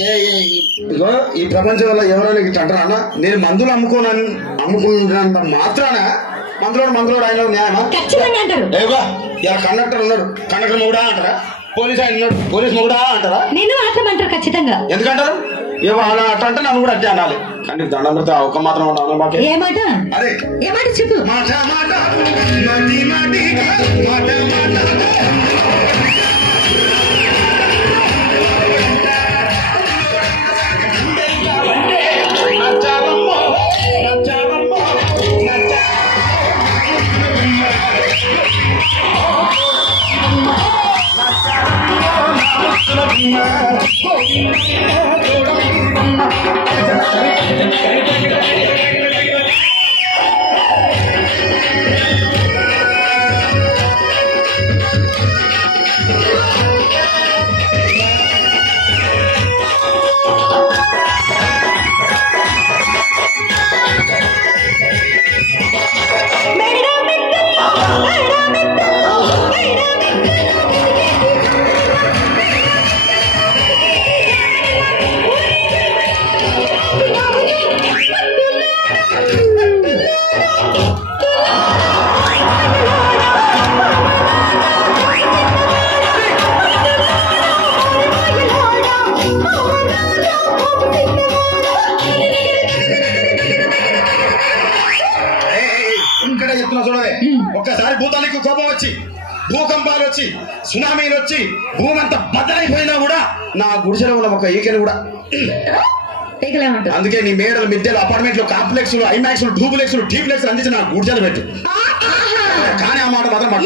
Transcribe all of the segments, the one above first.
ఇగో ఈ ప్రపంచంలో ఎవరైనా ఇట్లా అంటారా అన్న? నేను మందులు అమ్ముకున్నంత మాత్రాన మందులోడు ఆయన న్యాయమా? ఏవో ఇలా కండక్టర్ ఉన్నాడు, కండక్టర్ మొగుడా అంటారా? పోలీస్ ఆయన ఉన్నాడు, పోలీస్ మొగుడా అంటారా? నేను మాట్లాడమంటారు ఖచ్చితంగా. ఎందుకంటారు? ఏమో అలా అట్లా అంటే నన్ను కూడా అట్టే అనాలి. కానీ దండం పెడితే ఒక మాత్రం ఉండవు మాకే. ఏ మాట? అదే ఏ మాట చెప్పు. ఒక్కసారి భూతానికి కోపం వచ్చి, భూకంపాలు వచ్చి, సునామీలు వచ్చి భూమి అంతా బద్దలైపోయినా కూడా నా గుడిసెలో ఉన్న ఒక ఈకెను కూడా అందుకే నీ మేడలు, మిద్దెలు, అపార్ట్మెంట్లు, కాంప్లెక్స్లు, ఐమాక్స్లు, డూప్లెక్స్లు, టీప్లెక్స్లు అందించి నా గుడిసెలు పెట్టు. కానీ ఆ మాట మాత్రం మాట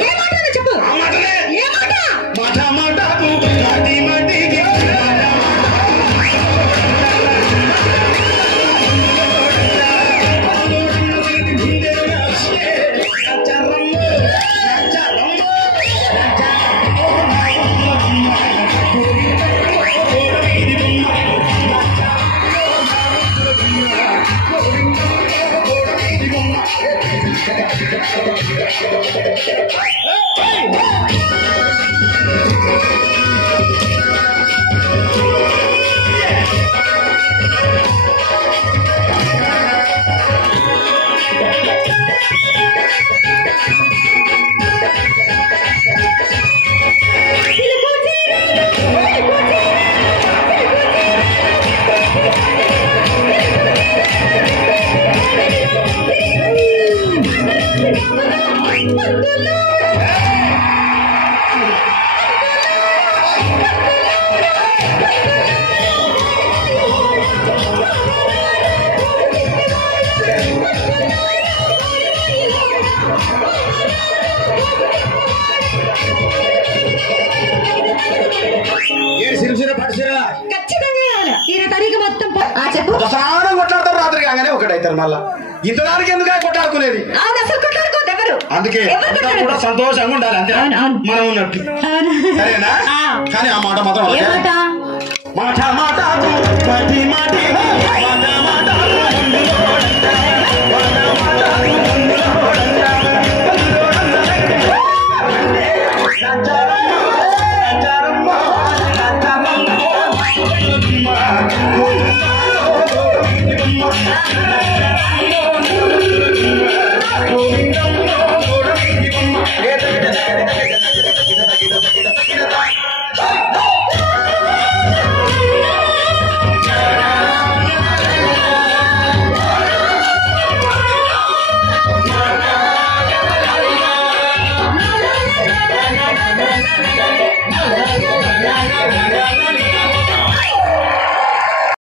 కొట్లాడతారు రాత్రి కాగానే ఒకటైతారు. మళ్ళా ఇంతదానికి ఎందుకు కొట్లాడుకునేది? అందుకే కూడా సంతోషంగా ఉండాలి, అంతే మనం ఉన్నట్టు. సరేనా? కానీ ఆ మాట మాత్రం మాట మాట